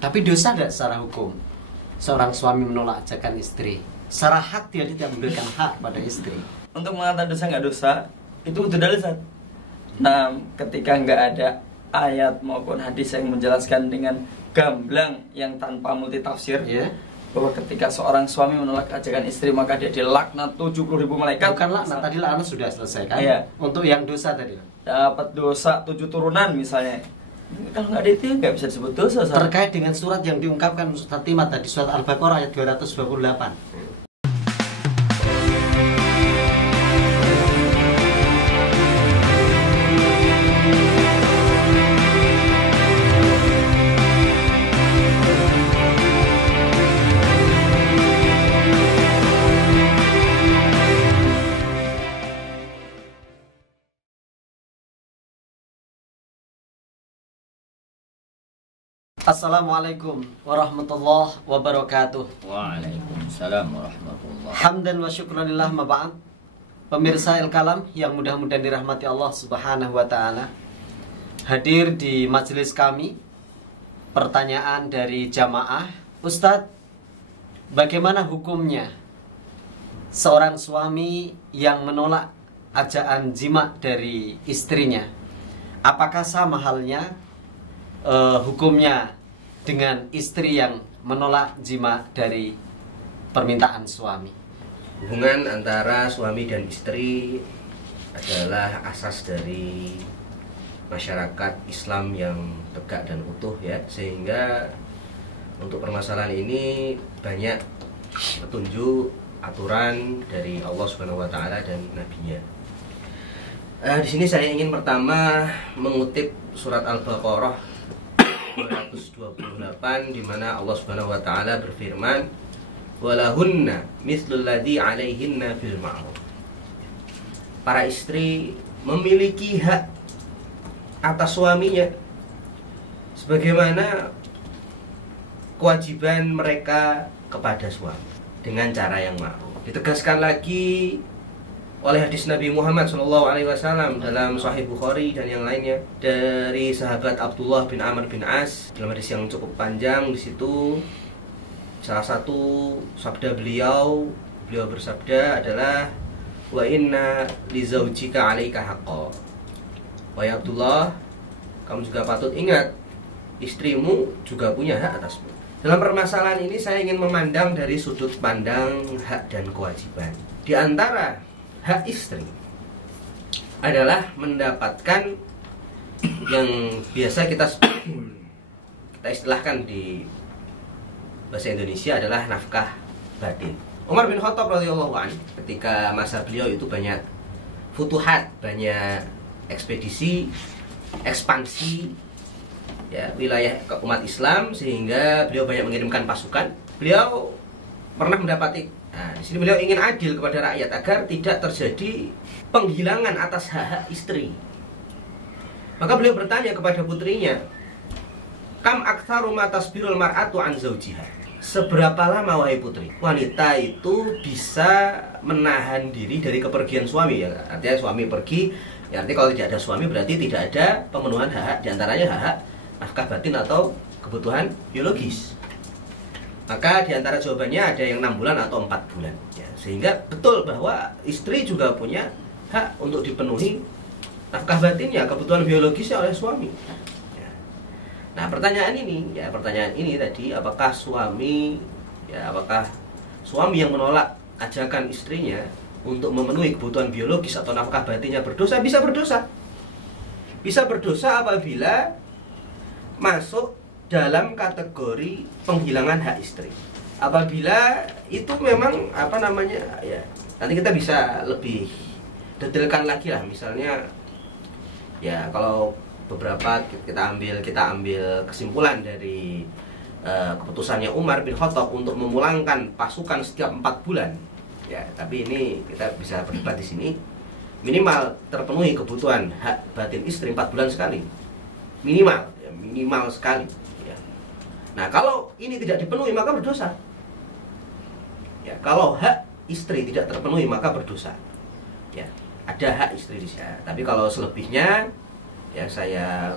Tapi dosa tidak secara hukum seorang suami menolak ajakan istri? Secara hak dia tidak memberikan hak pada istri. Untuk mengatakan dosa nggak dosa itu udah dalil. Nah, ketika nggak ada ayat maupun hadis yang menjelaskan dengan gamblang yang tanpa multi tafsir, bahwa ketika seorang suami menolak ajakan istri maka dia dilaknat 70.000 malaikat. Bukan laknat, tadi laknat sudah selesai kan? Iya. Untuk yang dosa tadi Dapat dosa 7 turunan misalnya. Kalau nggak ada itu nggak bisa disebut dosa. Terkait dengan surat yang diungkapkan Ustaz Timad tadi, surat Al-Baqarah ayat 228. Assalamualaikum warahmatullahi wabarakatuh. Waalaikumsalam warahmatullahi. Hamdan wa syukranillah ma ba'd. Pemirsa El-Kalam yang mudah-mudahan dirahmati Allah Subhanahu wa taala. Hadir di majelis kami pertanyaan dari jamaah, Ustadz, bagaimana hukumnya seorang suami yang menolak ajakan jima dari istrinya? Apakah sama halnya hukumnya dengan istri yang menolak jima dari permintaan suami? Hubungan antara suami dan istri adalah asas dari masyarakat Islam yang tegak dan utuh ya, sehingga untuk permasalahan ini banyak petunjuk aturan dari Allah Subhanahu wa taala dan nabinya. Di sini saya ingin pertama mengutip surat Al-Baqarah 228 di mana Allah Subhanahu wa taala berfirman, "Walahunna mithlul ladzi 'alaihinna bil ma'ruf." Para istri memiliki hak atas suaminya sebagaimana kewajiban mereka kepada suami dengan cara yang ma'ruf. Ditegaskan lagi oleh hadis Nabi Muhammad SAW dalam Sahih Bukhari dan yang lainnya dari sahabat Abdullah bin Amr bin As dalam hadis yang cukup panjang. Di situ salah satu sabda beliau bersabda adalah, wa inna li zaujika 'alaika haqqan. Wahai Abdullah, kamu juga patut ingat istrimu juga punya hak atasmu. Dalam permasalahan ini saya ingin memandang dari sudut pandang hak dan kewajiban. Di antara hak istri adalah mendapatkan yang biasa kita istilahkan di bahasa Indonesia adalah nafkah batin. Umar bin Khattab radhiyallahu anhu ketika masa beliau itu banyak futuhat, banyak ekspedisi, ekspansi ya wilayah umat Islam, sehingga beliau banyak mengirimkan pasukan. Beliau pernah mendapati, di sini beliau ingin adil kepada rakyat agar tidak terjadi penghilangan atas hak istri. Maka beliau bertanya kepada putrinya, kam aktsaru ma tasbirul mar'atu an zaujiha. Seberapa lama wahai putri wanita itu bisa menahan diri dari kepergian suami? Ya, artinya suami pergi, ya artinya kalau tidak ada suami berarti tidak ada pemenuhan hak, diantaranya hak nafkah batin atau kebutuhan biologis. Maka diantara jawabannya ada yang 6 bulan atau 4 bulan ya, sehingga betul bahwa istri juga punya hak untuk dipenuhi nafkah batinnya, kebutuhan biologisnya oleh suami ya. Nah pertanyaan ini tadi, apakah suami yang menolak ajakan istrinya untuk memenuhi kebutuhan biologis atau nafkah batinnya berdosa? Bisa berdosa apabila masuk dalam kategori penghilangan hak istri. Apabila itu memang ya, nanti kita bisa lebih detailkan lagi lah. Misalnya ya kalau beberapa kita ambil kesimpulan dari keputusannya Umar bin Khattab untuk memulangkan pasukan setiap 4 bulan. Ya, tapi ini kita bisa berdebat di sini. Minimal terpenuhi kebutuhan hak batin istri 4 bulan sekali. Minimal sekali. Nah, kalau ini tidak dipenuhi maka berdosa. Ya, kalau hak istri tidak terpenuhi maka berdosa. Ya, ada hak istri di sana. Tapi kalau selebihnya ya saya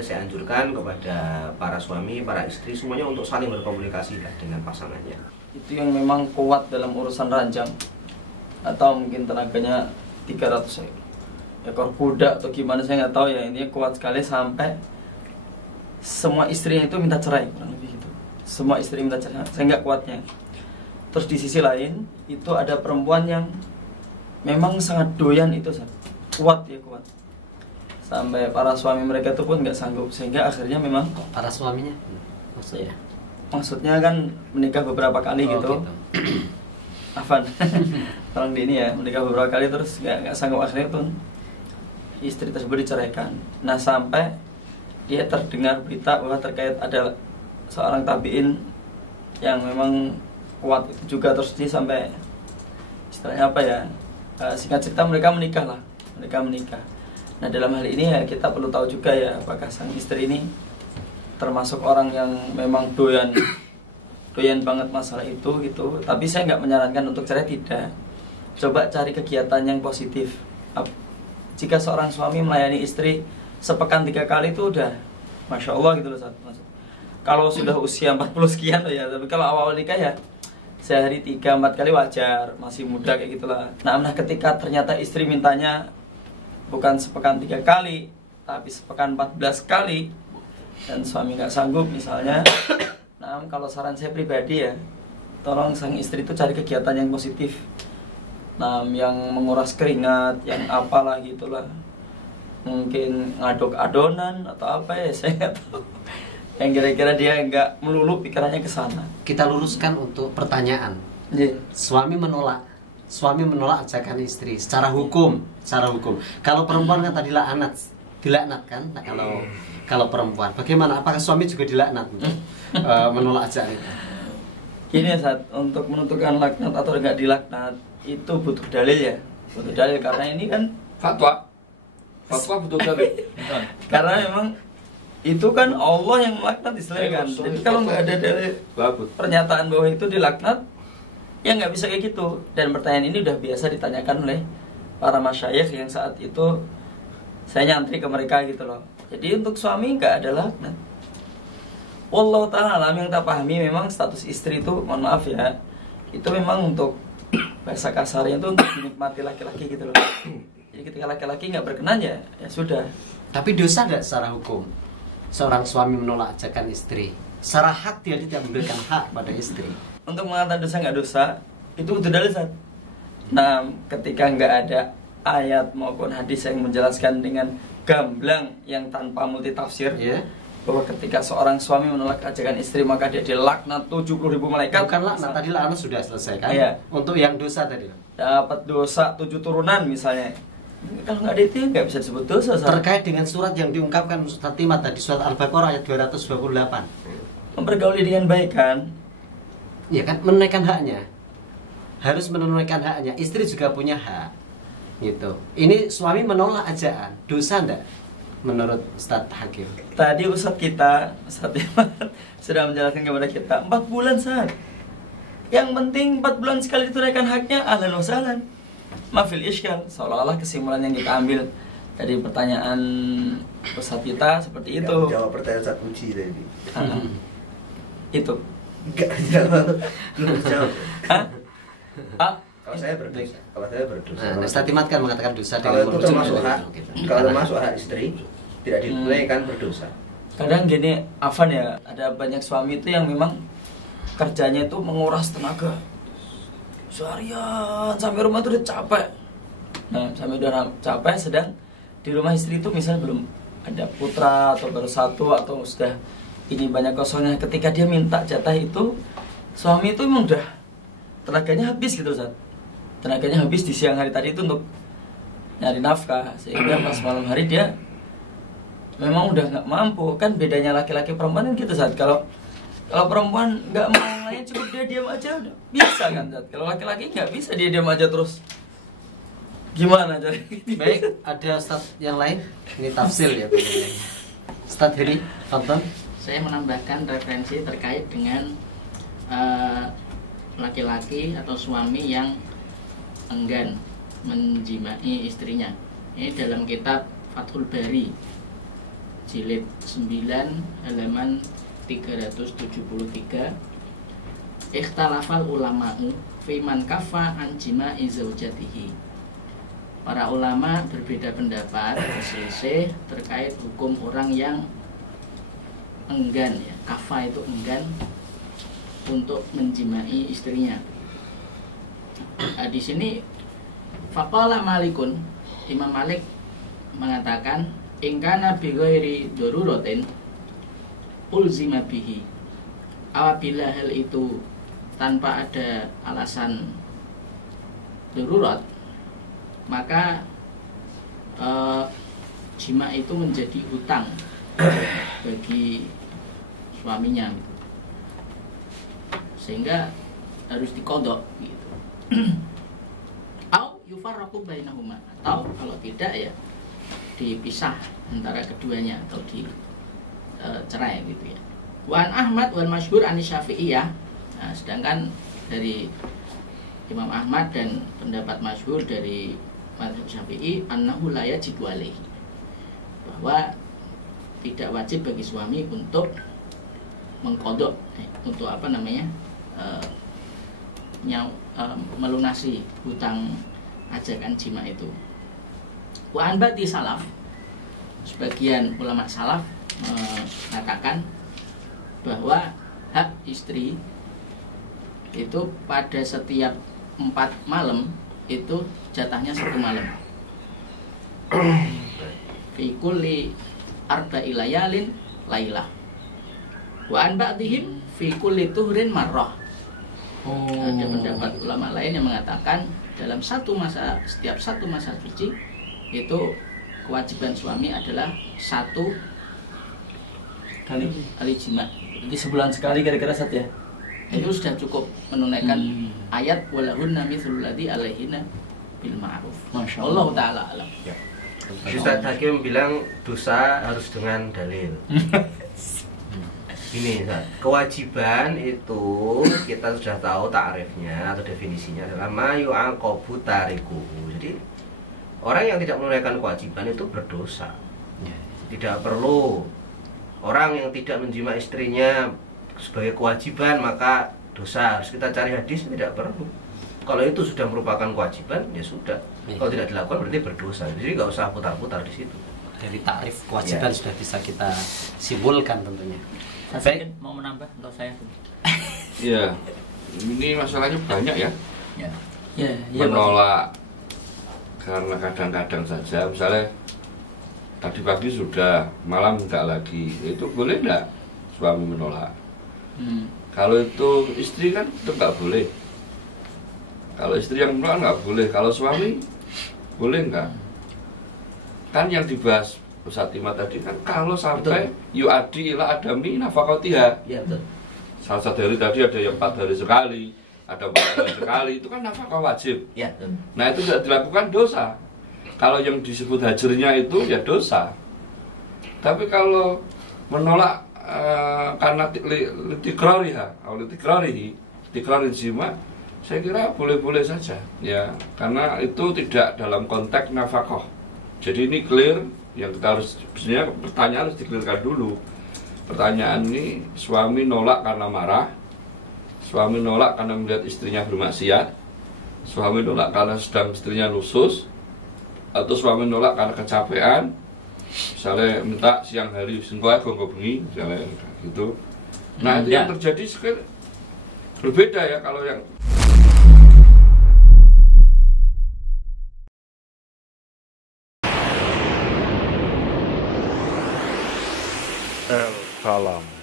saya anjurkan kepada para suami, para istri semuanya untuk saling berkomunikasi lah dengan pasangannya. Itu yang memang kuat dalam urusan ranjang, atau mungkin tenaganya 300 ekor kuda atau gimana saya nggak tahu ya, intinya kuat sekali sampai semua istrinya itu minta cerai, kurang lebih gitu. Semua istri minta cerai, saya nggak kuatnya. Terus di sisi lain itu ada perempuan yang memang sangat doyan itu, kuat ya, kuat. Sampai para suami mereka itu pun nggak sanggup, sehingga akhirnya memang para suaminya maksudnya kan menikah beberapa kali gitu. Afan, tolong di ini ya, menikah beberapa kali terus nggak sanggup, akhirnya pun istri tersebut diceraikan. Nah, sampai dia terdengar berita bahwa terkait ada seorang tabiin yang memang kuat itu juga, terus dia sampai istilahnya apa ya, singkat cerita mereka menikah. Nah, dalam hal ini ya kita perlu tahu juga ya, apakah sang istri ini termasuk orang yang memang doyan banget masalah itu gitu. Tapi saya nggak menyarankan untuk cerai, tidak. Coba cari kegiatan yang positif. Jika seorang suami melayani istri sepekan 3 kali itu udah Masya Allah gitu loh. Kalau sudah usia 40 sekian ya, tapi kalau awal nikah ya sehari 3-4 kali wajar, masih muda kayak gitulah. Nah, ketika ternyata istri mintanya bukan sepekan 3 kali, tapi sepekan 14 kali, dan suami nggak sanggup misalnya, nah kalau saran saya pribadi ya, tolong sang istri itu cari kegiatan yang positif. Nah, yang menguras keringat, yang apalah gitulah. Mungkin ngaduk adonan atau apa ya, saya nggak tahu. Yang kira-kira dia nggak melulu pikirannya ke sana. Kita luruskan untuk pertanyaan. Suami menolak ajakan istri secara hukum. Kalau perempuan kan tadi dilaknat kan? Nah, kalau perempuan, bagaimana? Apakah suami juga dilaknat menolak ajakan itu? Ini saat untuk menentukan laknat atau enggak dilaknat itu butuh dalil ya, karena ini kan fatwa butuh dalil. Karena memang itu kan Allah yang melaknat istilahnya kan. Jadi kalau nggak ada dalil pernyataan bahwa itu dilaknat, ya nggak bisa kayak gitu. Dan pertanyaan ini udah biasa ditanyakan oleh para masyayikh yang saat itu saya nyantri ke mereka gitu loh. Jadi untuk suami nggak ada laknat. Wallahu ta'ala alam, yang tak pahami memang status istri itu, mohon maaf ya, itu memang untuk bahasa kasarnya itu untuk dinikmati laki-laki gitu loh. Jadi ketika laki-laki nggak berkenan ya sudah. Tapi dosa nggak secara hukum seorang suami menolak ajakan istri? Secara hak dia tidak memberikan hak pada istri. Untuk mengatakan dosa nggak dosa itu butuh dalil. Nah, ketika nggak ada ayat maupun hadis yang menjelaskan dengan gamblang yang tanpa multi tafsir, bahwa ketika seorang suami menolak ajakan istri maka dia dilaknat 70.000 malaikat. Bukan laknat, tadi laknat sudah selesai kan? Untuk yang dosa tadi dapat dosa 7 turunan misalnya. Kalau nggak ada itu nggak bisa disebut dosa. Terkait dengan surat yang diungkapkan Ustaz Timad tadi, surat Al-Baqarah ayat 228, mempergauli dengan baik kan? Ya kan, menunaikan haknya. Harus menunaikan haknya. Istri juga punya hak gitu. Ini suami menolak ajakan, dosa enggak menurut Ustaz Hakim? Tadi Ustaz Timad sudah menjelaskan kepada kita 4 bulan saat. Yang penting 4 bulan sekali ditunaikan haknya, ahlan wa sahlan. Mafil iskal, seolah-olah kesimpulan yang kita ambil dari pertanyaan Ustaz kita seperti itu. Jawab pertanyaan Ustaz Puji tadi. Itu. Enggak jawab. Belum jawab. Kalau saya berdosa. Nah, Ustaz Timad kan mengatakan dosa kalau itu termasuk hak. Kalau karena masuk hak istri tidak ditunaikan berdosa. Kadang gini, Afan ya, ada banyak suami itu yang memang kerjanya itu menguras tenaga seharian sampai rumah tuh udah capek. Nah, sampai udah capek, sedang di rumah istri itu misalnya belum ada putra atau baru 1 atau sudah ini banyak kosongnya. Ketika dia minta jatah itu, suami itu emang udah tenaganya habis gitu Ustaz. Tenaganya habis di siang hari tadi itu untuk nyari nafkah, sehingga pas malam hari dia memang udah nggak mampu. Kan bedanya laki-laki perempuan kan gitu Ustaz. Kalau perempuan nggak mau lain cukup dia diam aja udah bisa kan Ustaz. Kalau laki-laki nggak bisa, dia diam aja terus. Gimana cari? Baik, ada Ustaz yang lain? Ini tafsir ya tentunya. Ustaz Heri, tonton. Saya menambahkan referensi terkait dengan laki-laki atau suami yang enggan menjimai istrinya. Ini dalam kitab Fathul Bari jilid 9 halaman 373. Ikhtalafal ulama'u fi man kafa an jima'i zaujatihi. Para ulama berbeda pendapat, berselisih terkait hukum orang yang enggan, ya, kafa itu enggan untuk menjimai istrinya. Nah, di sini faqala Malikun, Imam Malik mengatakan ingkana bi ghairi daruratin ulzima bihi. Apabila hal itu tanpa ada alasan darurat, maka jima itu menjadi hutang bagi suaminya gitu. Sehingga harus dikodok gitu. Au yufarraqu bainahuma, atau kalau tidak ya dipisah antara keduanya atau di cerai gitu ya. Wan Ahmad wal masyhur an Syafi'iyah. Nah, sedangkan dari Imam Ahmad dan pendapat masyhur dari mazhab Syafi'i annahu la yajibu alaihi, bahwa tidak wajib bagi suami untuk mengkodok, untuk apa namanya, melunasi hutang ajakan jima itu. Wa an ba'di salaf, sebagian ulama salaf mengatakan bahwa hak istri itu pada setiap 4 malam itu jatahnya 1 malam. Fi kulli arba'i layalin lailah. Wa an ba'dihim fi kulli tuhrin marrah. Ada pendapat ulama lain yang mengatakan dalam setiap satu masa suci itu kewajiban suami adalah 1 kali jima. Jadi sebulan sekali kira-kira Sat ya? Itu sudah cukup menunaikan ayat walahunna mithlul ladzi alaihinna bil ma'ruf. Allah taala alam. Ya. Ustaz Hakim bilang dosa harus dengan dalil. Ini Ustaz, kewajiban itu kita sudah tahu ta'rifnya atau definisinya adalah ma yu'aqabu tarikuhu. Jadi orang yang tidak menunaikan kewajiban itu berdosa. Tidak perlu orang yang tidak menjima istrinya sebagai kewajiban maka dosa. Harus kita cari hadis, tidak perlu. Kalau itu sudah merupakan kewajiban ya sudah. Kalau tidak dilakukan berarti berdosa. Jadi nggak usah putar-putar di situ. Dari takrif kewajiban sudah bisa kita simpulkan tentunya. Saya mau menambah atau saya? Ya, ini masalahnya banyak ya. Ya, menolak karena kadang-kadang saja, misalnya tadi pagi sudah, malam enggak lagi, itu boleh enggak suami menolak? Kalau itu istri kan itu enggak boleh. Kalau istri yang menolak enggak boleh. Kalau suami boleh enggak? Kan yang dibahas Ustaz Timah tadi kan kalau sampai yu'adi ila adami nafaqatiha. Iya betul. Salah satu hari tadi ada yang 4 hari sekali, ada 4 hari sekali, itu kan nafkah wajib. Iya betul. Nah itu tidak dilakukan dosa. Kalau yang disebut hajarnya itu ya dosa. Tapi kalau menolak karena litikrariha atau litikrarin jima, saya kira boleh-boleh saja ya, karena itu tidak dalam konteks nafkah. Jadi ini clear, yang kita harus sebenarnya pertanyaan harus dikelirkan dulu. Pertanyaan ini, suami nolak karena marah, suami nolak karena melihat istrinya bermaksiat, suami nolak karena sedang istrinya lusus, atau suami nolak karena kecapean, misalnya minta siang hari sengkoa gonggo bengi misalnya gitu. Nah itu yang terjadi sekarang berbeda ya. Kalau yang El Kalam.